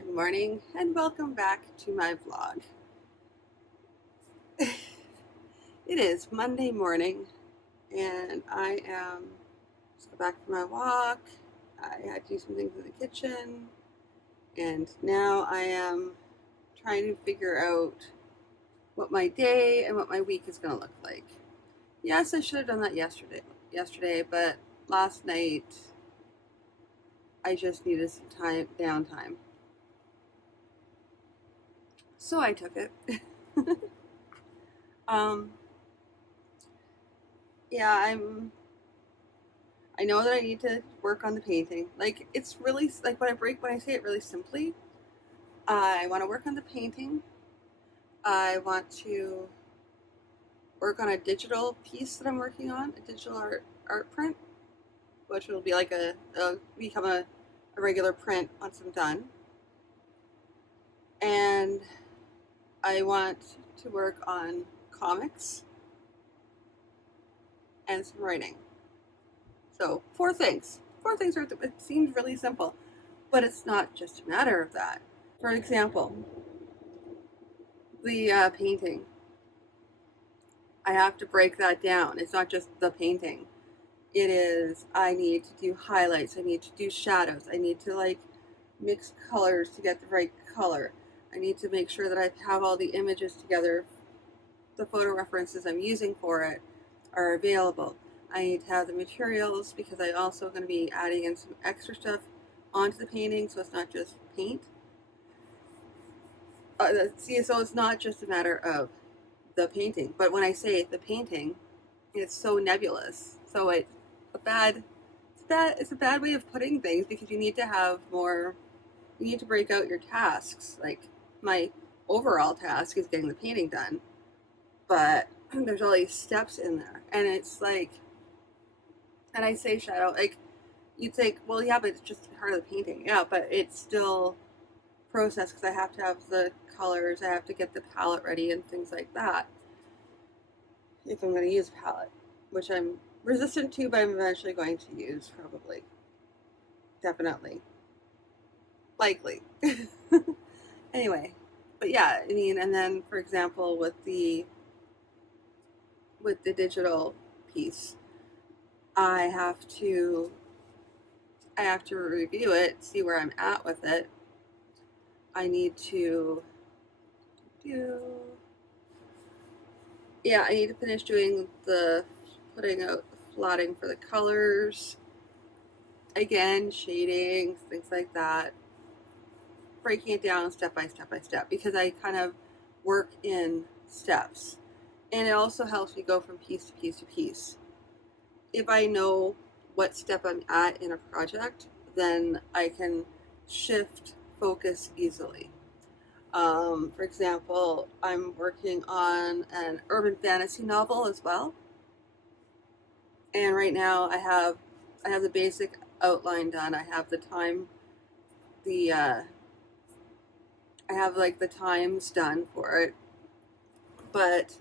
Good morning and welcome back to my vlog. It is Monday morning and I am just got back from my walk. I had to do some things in the kitchen and now I am trying to figure out what my day and what my week is going to look like. Yes, I should have done that yesterday, but last night I just needed some downtime. So I took it. um yeah, I know that I need to work on the painting. Like, it's really like when I say it really simply, I want to work on the painting. I want to work on a digital piece that I'm working on, a digital art print, which will be like become a regular print once I'm done. And I want to work on comics and some writing. So four things. Four things are. It seems really simple, but it's not just a matter of that. For example, the painting. I have to break that down. It's not just the painting. It is, I need to do highlights. I need to do shadows. I need to like mix colors to get the right color. I need to make sure that I have all the images together. The photo references I'm using for it are available. I need to have the materials because I'm also going to be adding in some extra stuff onto the painting, so it's not just paint. So it's not just a matter of the painting, but when I say the painting, it's so nebulous. So it's a bad way of putting things because you need to have more. You need to break out your tasks. Like, my overall task is getting the painting done, but there's all these steps in there, and it's like, and I say shadow, like, you'd think, well, yeah, but it's just part of the painting. Yeah, but it's still process because I have to have the colors, I have to get the palette ready and things like that. If I'm going to use a palette, which I'm resistant to, but I'm eventually going to use, probably. Definitely. Likely. Anyway, but yeah, I mean, and then for example, with the digital piece, I have to review it, see where I'm at with it. I need to do I need to finish doing the putting out the plotting for the colors. Again, shading, things like that. Breaking it down step by step because I kind of work in steps. And it also helps me go from piece to piece to piece. If I know what step I'm at in a project, then I can shift focus easily. For example, I'm working on an urban fantasy novel as well. And right now I have the basic outline done. I have the time, I have like the times done for it, but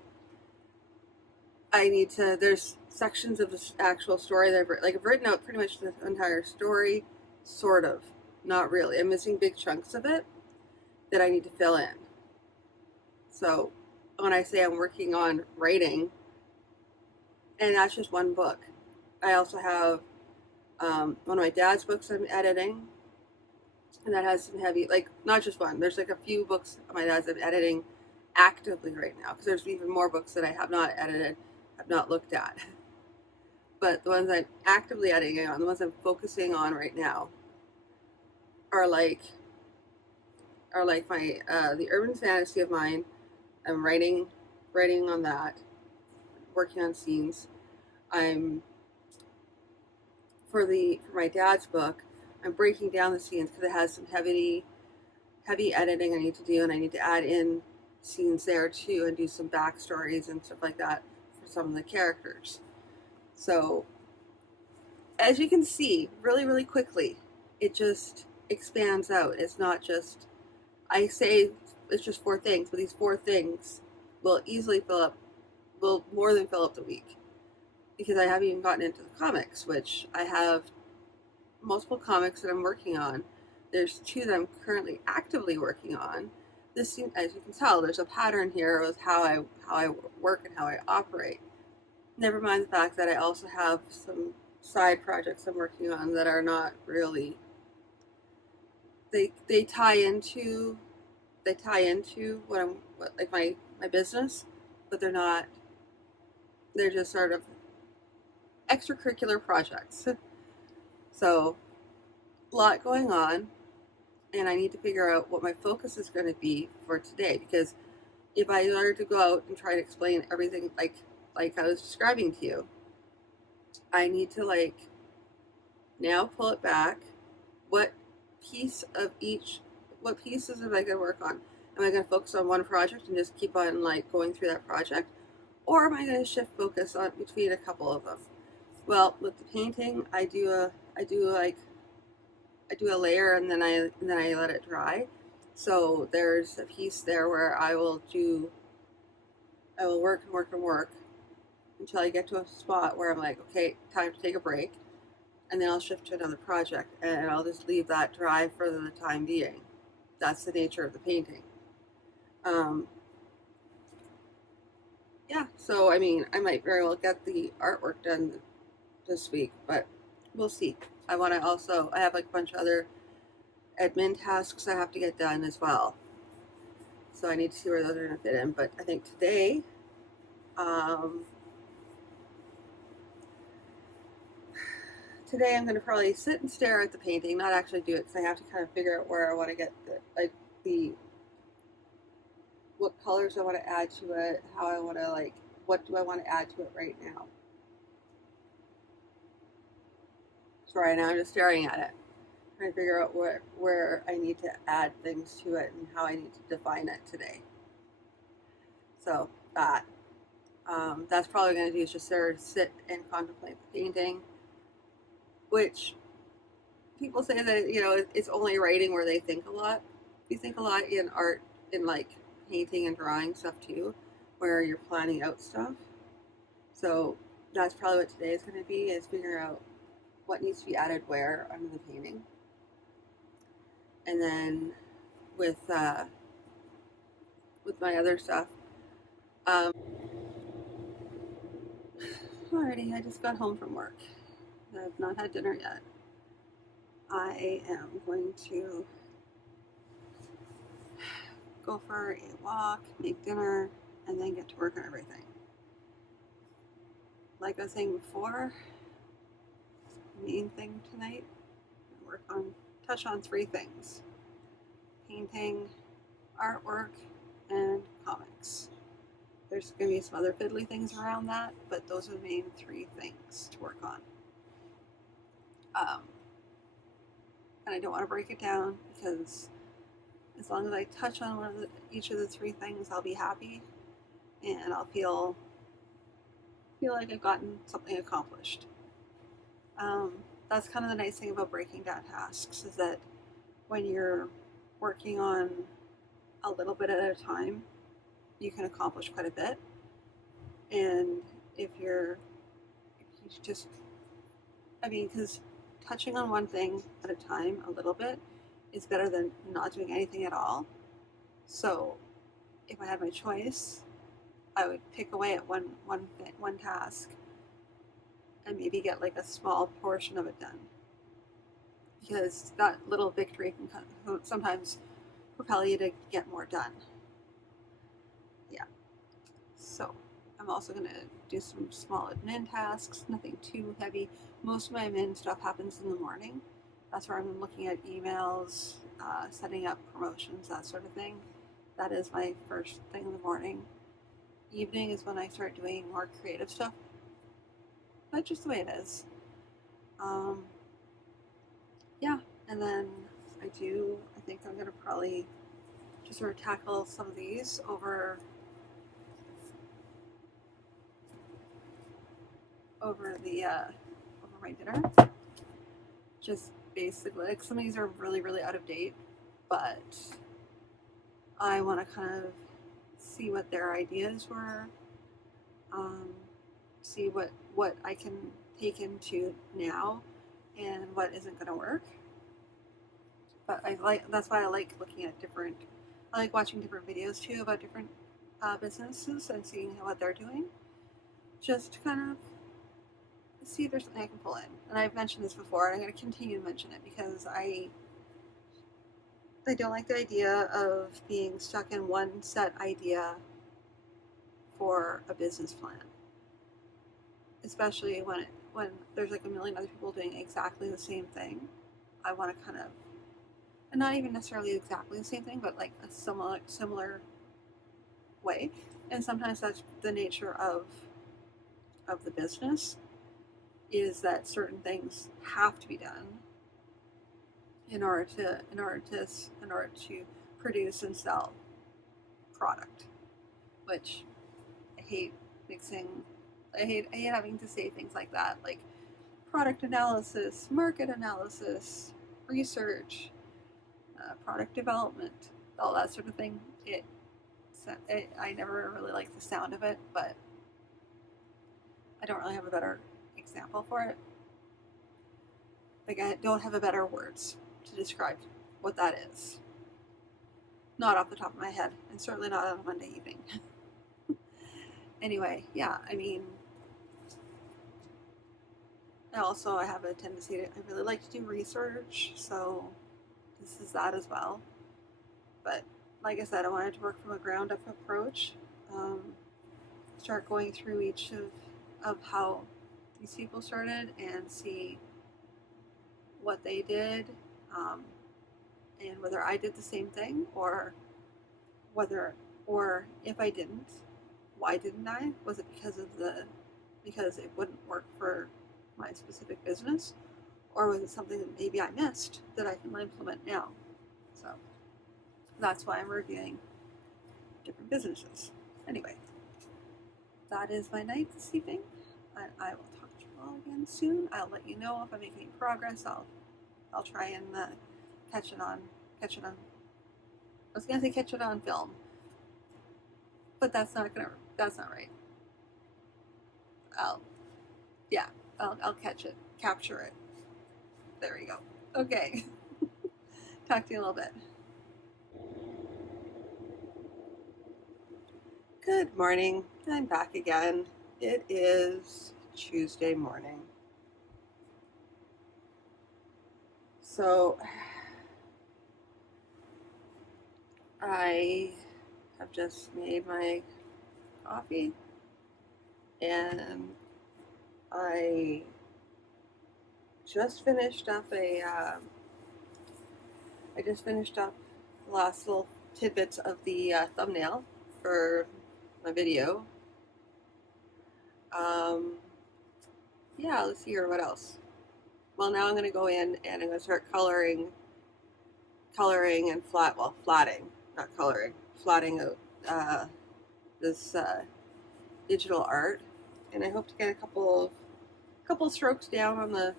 I need to. There's sections of the actual story that I've written out pretty much the entire story, sort of, not really. I'm missing big chunks of it that I need to fill in. So when I say I'm working on writing, and that's just one book, I also have one of my dad's books I'm editing, and that has some heavy, like, not just one. There's like a few books of my dad's I'm editing actively right now because there's even more books that I have not edited, have not looked at. But the ones I'm actively editing on, the ones I'm focusing on right now, are like my the urban fantasy of mine. I'm writing on that, working on scenes. I'm for my dad's book, I'm breaking down the scenes because it has some heavy editing I need to do, and I need to add in scenes there too and do some backstories and stuff like that for some of the characters. So as you can see, really quickly, it just expands out. It's not just, I say it's just four things, but these four things will easily will more than fill up the week. Because I haven't even gotten into the comics, which I have multiple comics that I'm working on There's two that I'm currently actively working on. This, as you can tell, there's a pattern here with how I work and how I operate. Never mind the fact that I also have some side projects I'm working on that are not really, they tie into like my business, but they're just sort of extracurricular projects. So a lot going on, and I need to figure out what my focus is going to be for today, because if I started to go out and try to explain everything like I was describing to you, I need to like now pull it back. What piece of each, what pieces am I going to work on? Am I going to focus on one project and just keep on like going through that project, or am I going to shift focus on between a couple of them? Well, with the painting, I do a layer and then I let it dry. So there's a piece there where I will work and work and work until I get to a spot where I'm like, okay, time to take a break, and then I'll shift to another project and I'll just leave that dry for the time being. That's the nature of the painting. Um, yeah, so I mean, I might very well get the artwork done this week, but we'll see. I have like a bunch of other admin tasks I have to get done as well. So I need to see where those are going to fit in. But I think um, today I'm going to probably sit and stare at the painting, not actually do it, because I have to kind of figure out where I want to get the what colors I want to add to it, how I want to like, what do I want to add to it right now. So right now I'm just staring at it, trying to figure out where I need to add things to it and how I need to define it today. So that's probably going to do is just sort of sit and contemplate the painting, which people say that it's only writing where they think a lot. You think a lot in art, in like painting and drawing stuff too, where you're planning out stuff. So that's probably what today is going to be, is figuring out what needs to be added where under the painting, and then with my other stuff. Um, Alrighty, I just got home from work. I've not had dinner yet. I am going to go for a walk, make dinner, and then get to work on everything. Like I was saying before, the main thing tonight, touch on three things: painting, artwork, and comics. There's going to be some other fiddly things around that, but those are the main three things to work on. And I don't want to break it down, because as long as I touch on each of the three things, I'll be happy, and I'll feel like I've gotten something accomplished. That's kind of the nice thing about breaking down tasks, is that when you're working on a little bit at a time, you can accomplish quite a bit. And if you just, because touching on one thing at a time, a little bit, is better than not doing anything at all. So if I had my choice, I would pick away at one task and maybe get like a small portion of it done, because that little victory can sometimes propel you to get more done. Yeah. So I'm also going to do some small admin tasks, nothing too heavy. Most of my admin stuff happens in the morning. That's where I'm looking at emails, setting up promotions, that sort of thing. That is my first thing in the morning. Evening is when I start doing more creative stuff. That's just the way it is. Yeah, and then I think I'm going to probably just sort of tackle some of these over my dinner. Just basically, like, some of these are really, really out of date, but I want to kind of see what their ideas were, see what I can take into now and what isn't going to work. but that's why I like looking at I like watching different videos too about different businesses and seeing what they're doing, just to kind of see if there's something I can pull in. And I've mentioned this before, and I'm going to continue to mention it because I don't like the idea of being stuck in one set idea for a business plan, especially when there's like a million other people doing exactly the same thing. I want to kind of, and not even necessarily exactly the same thing, but like a similar way. And sometimes that's the nature of the business, is that certain things have to be done in order to produce and sell product, which I hate mixing. I hate having to say things like that, like product analysis, market analysis, research, product development, all that sort of thing. I never really like the sound of it, but I don't really have a better example for it. Like, I don't have a better words to describe what that is. Not off the top of my head, and certainly not on a Monday evening. Anyway, yeah, I mean, also I have a tendency I really like to do research, so this is that as well. But like I said, I wanted to work from a ground up approach, start going through each of how these people started and see what they did, and whether I did the same thing, or if I didn't, why didn't I? Was it because it wouldn't work for my specific business, or was it something that maybe I missed that I can implement now? So that's why I'm reviewing different businesses. Anyway, that is my night this evening. I will talk to you all again soon. I'll let you know if I'm making any progress. I'll try and catch it on. I was gonna say catch it on film, but that's not right. I'll I'll capture it. There we go. Okay. Talk to you in a little bit. Good morning. I'm back again. It is Tuesday morning. So I have just made my coffee, and I just finished up the last little tidbits of the thumbnail for my video. Yeah, let's see here, what else? Well, now I'm going to go in and I'm going to start coloring and flatting, not coloring, flatting out this digital art, and I hope to get a couple strokes down on the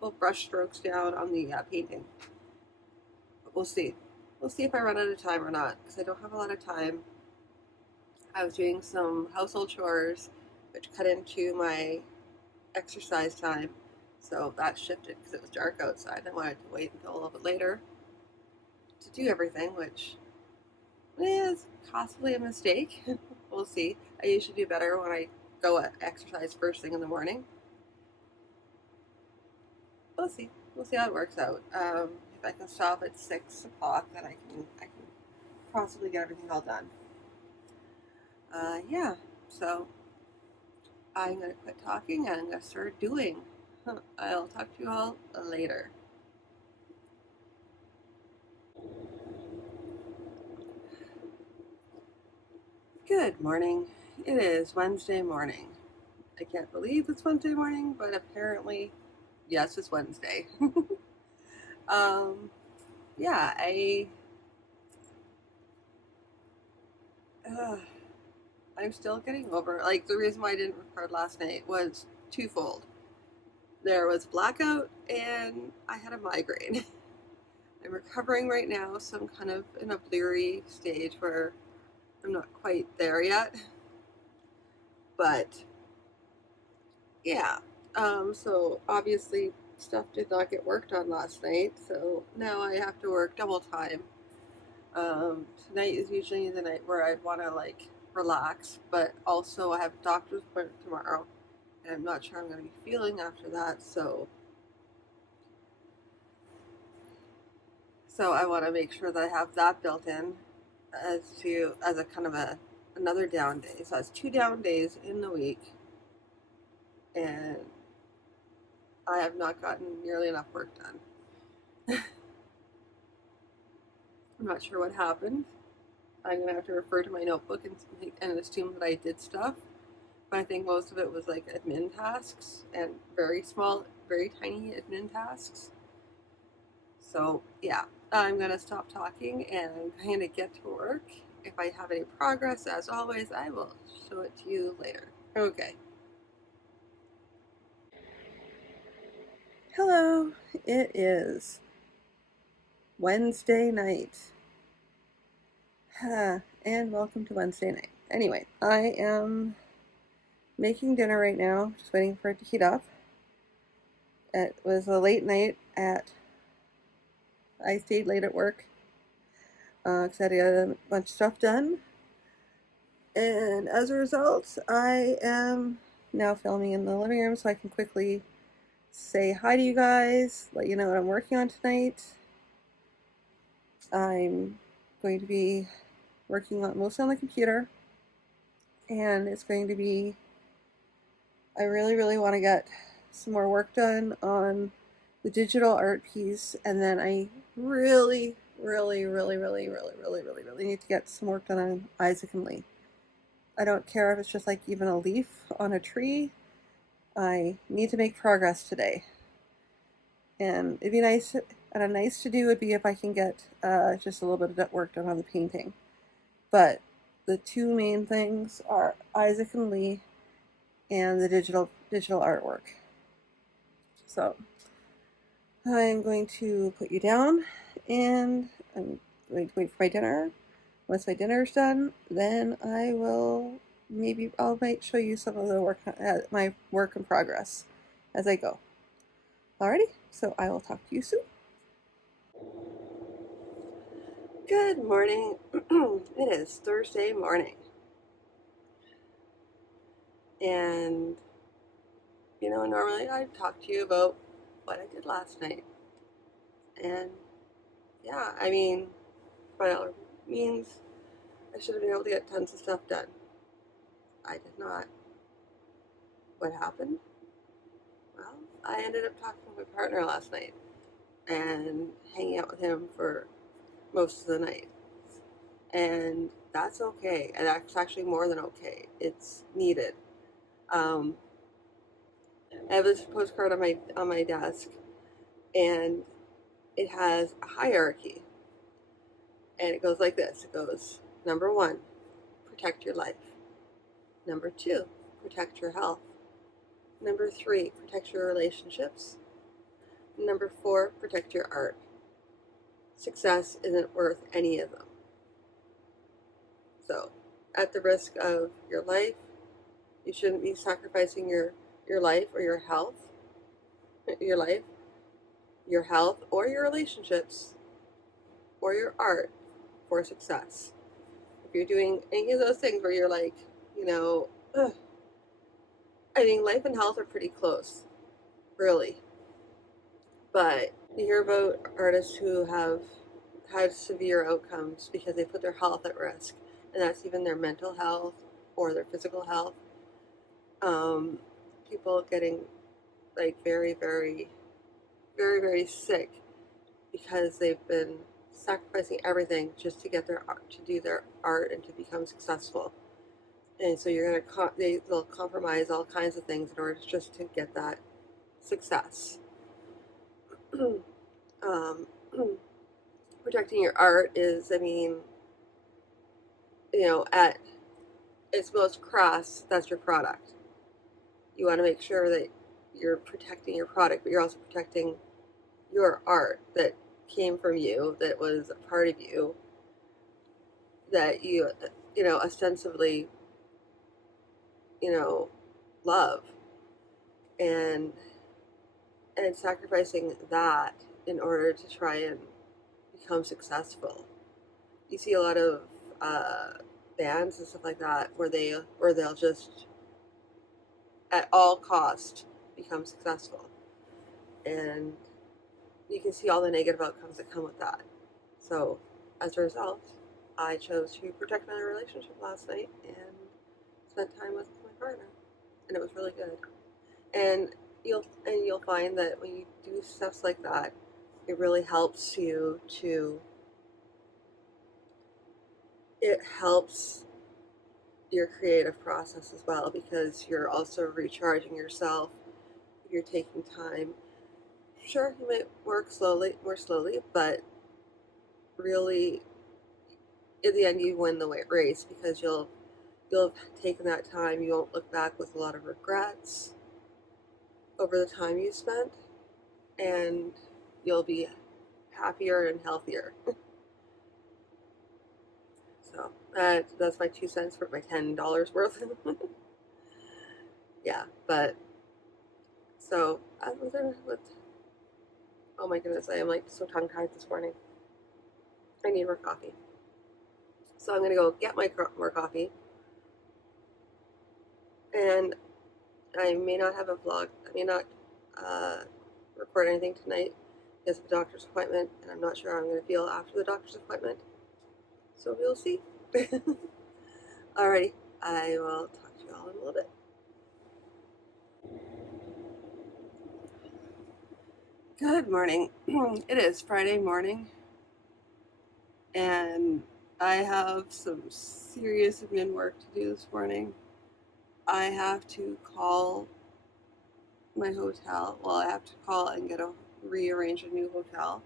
couple brush strokes down on the painting. But we'll see. We'll see if I run out of time or not, because I don't have a lot of time. I was doing some household chores, which cut into my exercise time, so that shifted because it was dark outside. I wanted to wait until a little bit later to do everything, which is possibly a mistake. We'll see. I usually do better when I go exercise first thing in the morning. We'll see. We'll see how it works out. If I can stop at 6 o'clock, then I can possibly get everything all done. Yeah. So I'm gonna quit talking and I'm gonna start doing. I'll talk to you all later. Good morning. It is Wednesday morning. I can't believe it's Wednesday morning, but apparently, yes, it's Wednesday. Yeah, I'm still getting over, like, the reason why I didn't record last night was twofold. There was blackout and I had a migraine. I'm recovering right now, so I'm kind of in a bleary stage where I'm not quite there yet. But yeah, so obviously stuff did not get worked on last night, so now I have to work double time. Tonight is usually the night where I want to like relax, but also I have a doctor's appointment tomorrow, and I'm not sure I'm going to be feeling after that. So I want to make sure that I have that built in as a kind of another down day. So it's 2 down days in the week, and I have not gotten nearly enough work done. I'm not sure what happened. I'm going to have to refer to my notebook and assume that I did stuff. But I think most of it was like admin tasks and very small, very tiny admin tasks. So yeah, I'm going to stop talking and kind of get to work. If I have any progress, as always, I will show it to you later. Okay. Hello, it is Wednesday night. And welcome to Wednesday night. Anyway, I am making dinner right now, just waiting for it to heat up. It was a late night I stayed late at work because I had to get a bunch of stuff done. And as a result, I am now filming in the living room so I can quickly say hi to you guys, let you know what I'm working on tonight. I'm going to be working on mostly on the computer, and it's going to be, I really, really want to get some more work done on the digital art piece, and then I really, really, really, really, really, really, really, really need to get some work done on Isaac and Lee. I don't care if it's just like even a leaf on a tree. I need to make progress today. And it'd be nice, and a nice to do would be if I can get just a little bit of work done on the painting. But the two main things are Isaac and Lee and the digital artwork. So I'm going to put you down, and I'm going to wait for my dinner. Once my dinner's done, then I'll might show you some of the work, my work in progress as I go. Alrighty, so I will talk to you soon. Good morning. It is Thursday morning. And, normally I'd talk to you about what I did last night. And, yeah, by all means, I should have been able to get tons of stuff done. I did not. What happened? Well, I ended up talking to my partner last night and hanging out with him for most of the night. And that's okay. And that's actually more than okay. It's needed. I have this postcard on my desk, and it has a hierarchy. And it goes like this. It goes, number 1, protect your life. Number 2, protect your health. Number 3, protect your relationships. Number 4, protect your art. Success isn't worth any of them. So, at the risk of your life, you shouldn't be sacrificing your life or your health, your health or your relationships or your art for success. If you're doing any of those things where you're like, ugh, life and health are pretty close, really. But you hear about artists who have had severe outcomes because they put their health at risk, and that's even their mental health or their physical health. People getting like very, very, very, very sick because they've been sacrificing everything just to get to do their art and to become successful. And so they'll compromise all kinds of things in order just to get that success. Protecting your art is, at its most crass, that's your product. You want to make sure that you're protecting your product, but you're also protecting your art that came from you, that was a part of you, that you ostensibly, love. And and sacrificing that in order to try and become successful. You see a lot of uh, bands and stuff like that where they'll just at all cost become successful, and you can see all the negative outcomes that come with that. So as a result, I chose to protect my relationship last night and spent time with my partner, and it was really good. And you'll find that when you do stuff like that, it really helps you to it helps your creative process as well, because you're also recharging yourself. You're taking time. Sure, you might work more slowly, but really, in the end, you win the race, because you'll have taken that time. You won't look back with a lot of regrets over the time you spent, and you'll be happier and healthier. So that's my 2 cents for my $10 worth. Yeah, but so oh my goodness, I am like so tongue tied this morning. I need more coffee, so I'm gonna go get more coffee, and I may not have a vlog. I may not uh, record anything tonight because of a doctor's appointment, and I'm not sure how I'm going to feel after the doctor's appointment. So we'll see. Alrighty, I will talk to you all in a little bit. Good morning. It is Friday morning, and I have some serious admin work to do this morning. I have to call my hotel. Well, I have to call and rearrange a new hotel.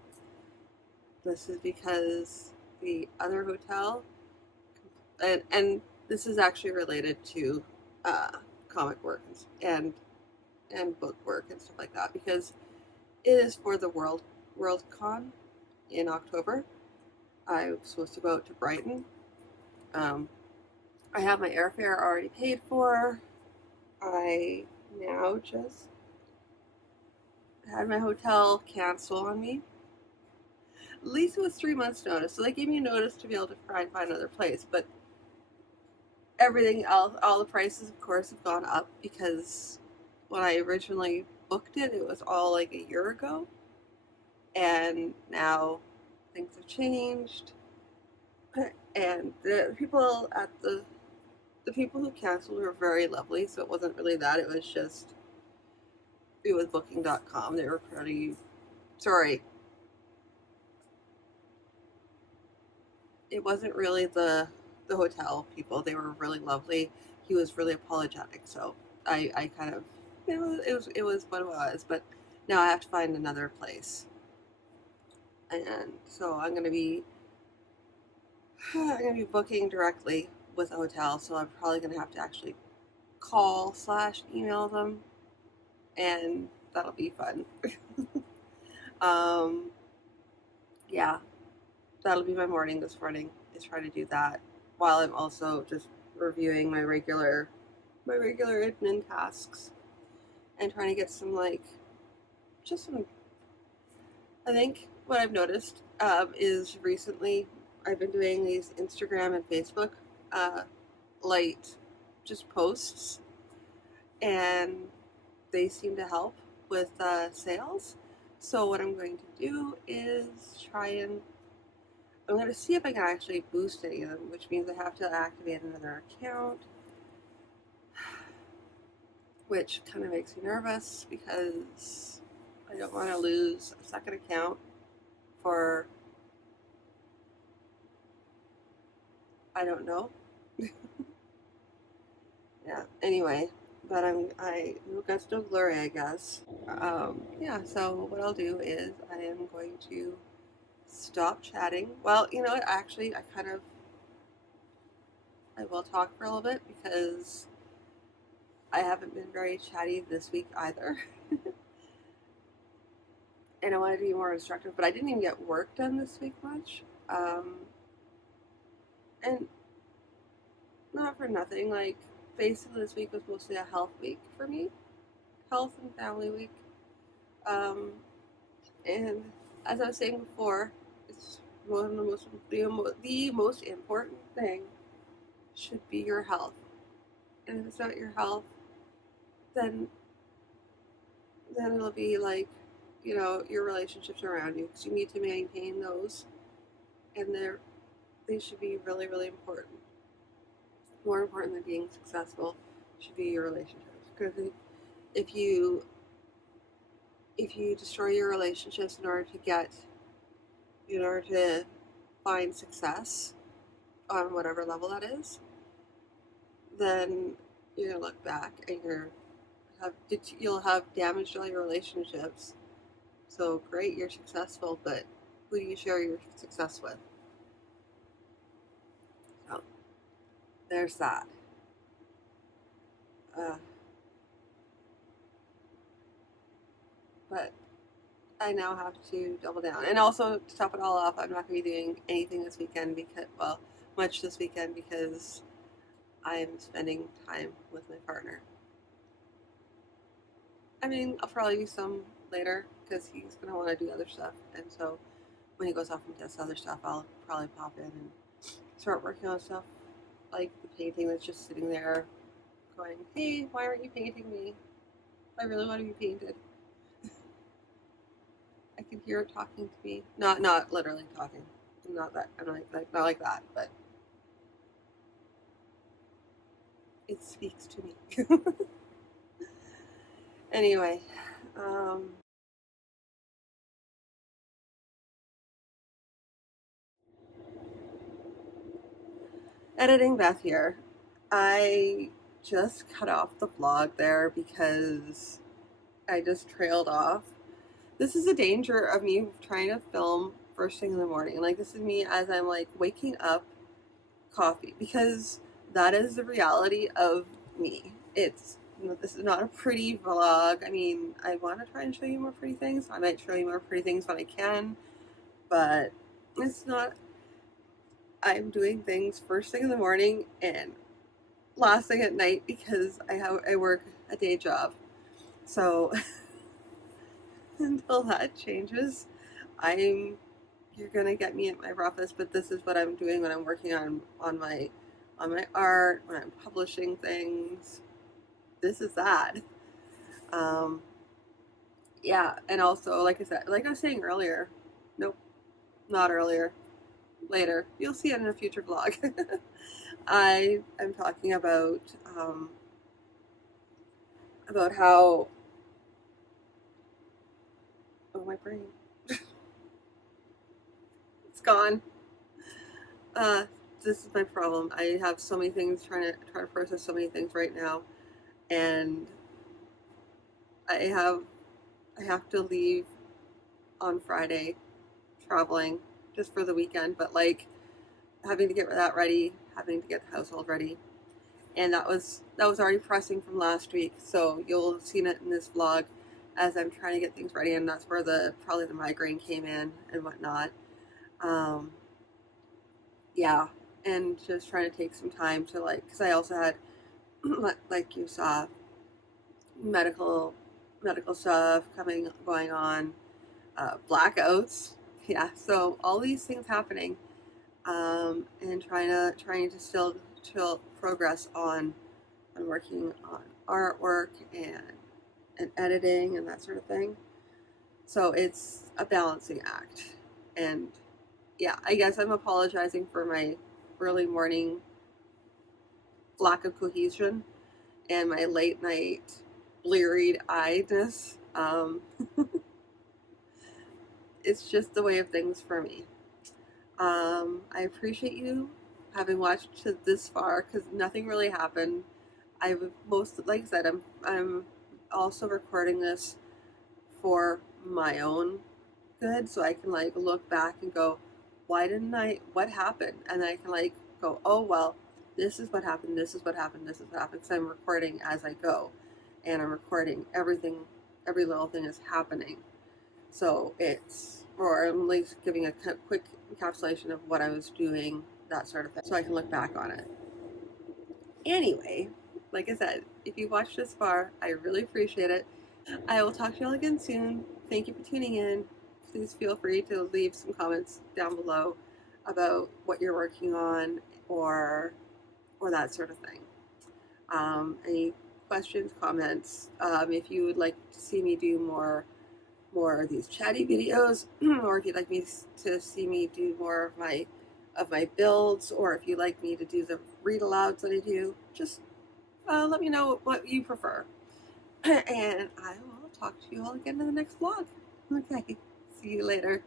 This is because the other hotel, and this is actually related to comic work and book work and stuff like that, because it is for the Worldcon in October. I was supposed to go out to Brighton. I have my airfare already paid for. I now just had my hotel cancel on me. At least it was 3 months notice, so they gave me notice to be able to try and find another place. But everything else, all the prices, of course, have gone up, because when I originally booked it, it was all like a year ago, and now things have changed. And the people who canceled were very lovely, so it wasn't really that. It was booking.com. They were pretty sorry. It wasn't really the hotel people. They were really lovely. He was really apologetic, so I kind of, it was what it was. But now I have to find another place, and so I'm gonna be booking directly with a hotel. So I'm probably gonna have to actually call/email them, and that'll be fun. Yeah, that'll be my morning this morning, is trying to do that while I'm also just reviewing my regular admin tasks, and trying to get some just some. I think what I've noticed is recently I've been doing these Instagram and Facebook light just posts, and they seem to help with sales. So what I'm going to do is I'm going to see if I can actually boost any of them, which means I have to activate another account, which kind of makes me nervous, because I don't want to lose a second account for, I don't know. Yeah, anyway, but I no guts, no glory, I guess. Yeah, so what I'll do is I am going to stop chatting. Well, you know what, actually, I will talk for a little bit, because I haven't been very chatty this week either. And I wanted to be more instructive, but I didn't even get work done this week much. And not for nothing, basically this week was mostly a health week for me. Health and family week. Um, and as I was saying before, it's one of the most important thing should be your health. And if it's not your health, then it'll be like, your relationships around you, because you need to maintain those, and they should be really, really important. More important than being successful should be your relationships. Because if you destroy your relationships in order to find success on whatever level that is, then you're gonna look back and you'll have damaged all your relationships. So great, you're successful, but who do you share your success with? So there's that. Uh, but I now have to double down. And also, to top it all off, I'm not going to be doing anything this weekend much this weekend, because I'm spending time with my partner. I mean, I'll probably do some later because he's going to want to do other stuff. And so when he goes off and does other stuff, I'll probably pop in and start working on stuff like the painting that's just sitting there going, hey, why aren't you painting me? I really want to be painted. I can hear it talking to me. Not literally talking. Not like that, but it speaks to me. Anyway, editing Beth here. I just cut off the vlog there because I just trailed off. This is the danger of me trying to film first thing in the morning. Like, this is me as I'm like waking up, coffee, because that is the reality of me. This is not a pretty vlog. I mean, I want to try and show you more pretty things. I might show you more pretty things when I can, but it's not. I'm doing things first thing in the morning and last thing at night because I work a day job. So until that changes, you're gonna get me at my roughest. But this is what I'm doing when I'm working on my art, when I'm publishing things. This is that. Um, yeah, and also, like I said, like I was saying earlier, nope, not earlier, later. You'll see it in a future vlog. I am talking about how, oh, my brain, it's gone. Uh, this is my problem. I have so many things trying to process so many things right now, and I have I have to leave on Friday, traveling just for the weekend, but like having to get that ready, having to get the household ready, and that was already pressing from last week. So you'll have seen it in this vlog as I'm trying to get things ready, and that's where probably the migraine came in and whatnot. Um, yeah, and just trying to take some time to, like, because I also had like you saw, medical stuff going on, blackouts. Yeah, so all these things happening, and trying to still progress on working on artwork and editing and that sort of thing. So it's a balancing act, and yeah, I guess I'm apologizing for my early morning lack of cohesion and my late night bleary eyedness. It's just the way of things for me. I appreciate you having watched to this far because nothing really happened. Like I said, I'm also recording this for my own good, so I can like look back and go, what happened? And then I can like go, oh well, this is what happened, this is what happened, this is what happened. Because I'm recording as I go, and I'm recording everything, every little thing is happening. So or I'm at least giving a quick encapsulation of what I was doing, that sort of thing, so I can look back on it. Anyway, like I said, if you watched this far, I really appreciate it. I will talk to you all again soon. Thank you for tuning in. Please feel free to leave some comments down below about what you're working on or that sort of thing. Any questions, comments? If you would like to see me do more of these chatty videos, or if you'd like me to see me do more of my builds, or if you'd like me to do the read alouds that I do, just let me know what you prefer. And I will talk to you all again in the next vlog. Okay, see you later.